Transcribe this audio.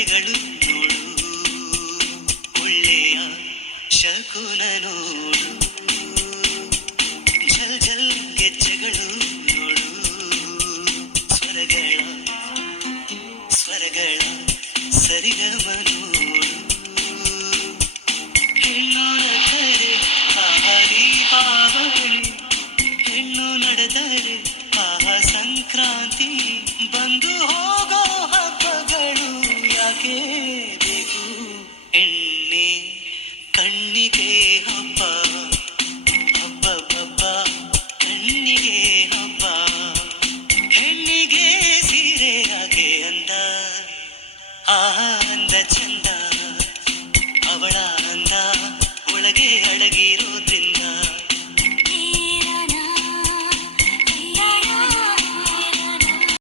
ಕಣ್ಣುಗಳು ನೋಡು ಒಳ್ಳೆಯ ಶಕುನ ನೋಡು ಜಲ್ ಜಲ್ ಗೆಜ್ಜೆಗಳು ನೋಡು ಸ್ವರಗಳ ಸ್ವರಗಳ ಸರಿಗಮನು ಸಂಕ್ರಾಂತಿ ಕಣ್ಣಿಗೆ ಹಬ್ಬ ಕಣ್ಣಿಗೆ ಹಬ್ಬ ಹೆಣ್ಣಿಗೆ ಹಾಗೆ ಅಂದ ಅಂದ ಚಂದ ಅವಳ ಅಂದ ಒಳಗೆ ಅಡಗಿರು